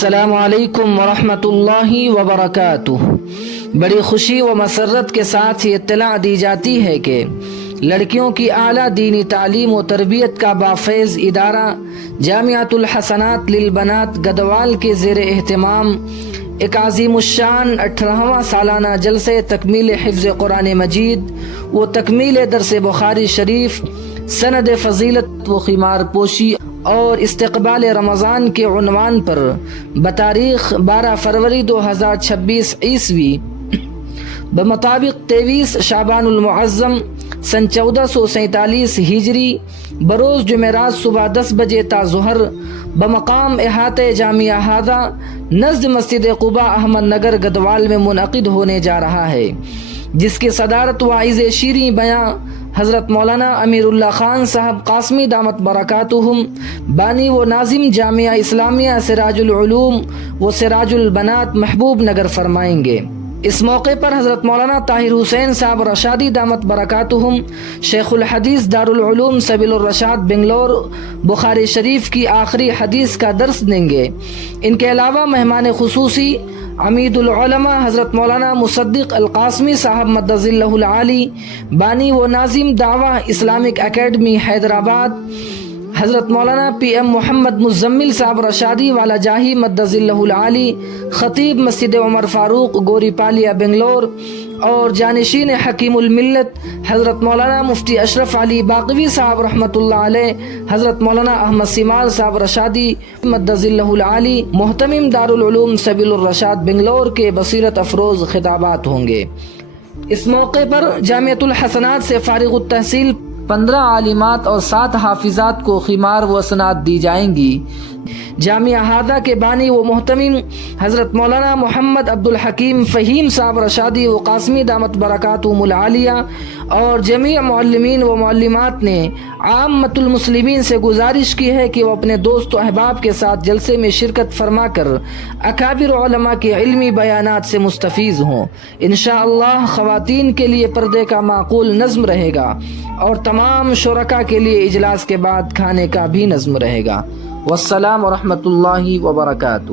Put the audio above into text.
السلام علیکم ورحمۃ اللہ وبرکاتہ۔ بڑی خوشی و مسرت کے ساتھ یہ اطلاع دی جاتی ہے کہ لڑکیوں کی اعلیٰ دینی تعلیم و تربیت کا بافیض ادارہ جامعۃ الحسنات للبنات گدوال کے زیر اہتمام ایک عظیم الشان 18واں سالانہ جلسے تکمیل حفظ قرآن مجید و تکمیل درس بخاری شریف سند فضیلت و خمار پوشی اور استقبال رمضان کے عنوان پر بتاریخ 12 فروری 2026 عیسوی بمطابق 23 شعبان المعظم سن 1447 ہجری بروز جمعرات صبح 10 بجے تا ظہر بمقام احاطہ جامعہ ہادہ نزد مسجد قباء احمد نگر گدوال میں منعقد ہونے جا رہا ہے، جس کی صدارت واعظ شیریں بیاں حضرت مولانا امیر اللہ خان صاحب قاسمی دامت برکاتہم بانی و ناظم جامعہ اسلامیہ سراج العلوم و سراج البنات محبوب نگر فرمائیں گے۔ اس موقع پر حضرت مولانا طاہر حسین صاحب رشادی دامت برکاتہم شیخ الحدیث دارالعلوم سبیل الرشاد بنگلور بخاری شریف کی آخری حدیث کا درس دیں گے۔ ان کے علاوہ مہمان خصوصی عمید العلماء حضرت مولانا مصدق القاسمی صاحب مدظ اللہ العالی بانی و ناظم دعویٰ اسلامک اکیڈمی حیدرآباد، حضرت مولانا پی ایم محمد مزمل صاحب رشادی والا جاہی مدظ اللہ العالی خطیب مسجد عمر فاروق گوری پالیا بنگلور، اور جانشین حکیم الملت حضرت مولانا مفتی اشرف علی باقوی صاحب رحمۃ اللہ علیہ، حضرت مولانا احمد سیمال صاحب رشادی مدظ اللہ العالی محتمم دارالعلوم سبیل الرشاد بنگلور کے بصیرت افروز خطابات ہوں گے۔ اس موقع پر جامعۃ الحسنات سے فارغ التحصیل 15 عالمات اور 7 حافظات کو خمار و سنات دی جائیں گی۔ جامعہ ہادہ کے بانی و محتمم حضرت مولانا محمد عبد الحکیم فہیم صاحب رشادی و قاسمی دامت برکاتہم العالیہ اور جمیع معلمین و معلمات نے عامت المسلمین سے گزارش کی ہے کہ وہ اپنے دوست و احباب کے ساتھ جلسے میں شرکت فرما کر اکابر علماء کے علمی بیانات سے مستفیض ہوں۔ انشاءاللہ خواتین کے لیے پردے کا معقول نظم رہے گا اور تمام شرکاء کے لیے اجلاس کے بعد کھانے کا بھی نظم رہے گا۔ والسلام ورحمۃ اللہ وبرکاتہ۔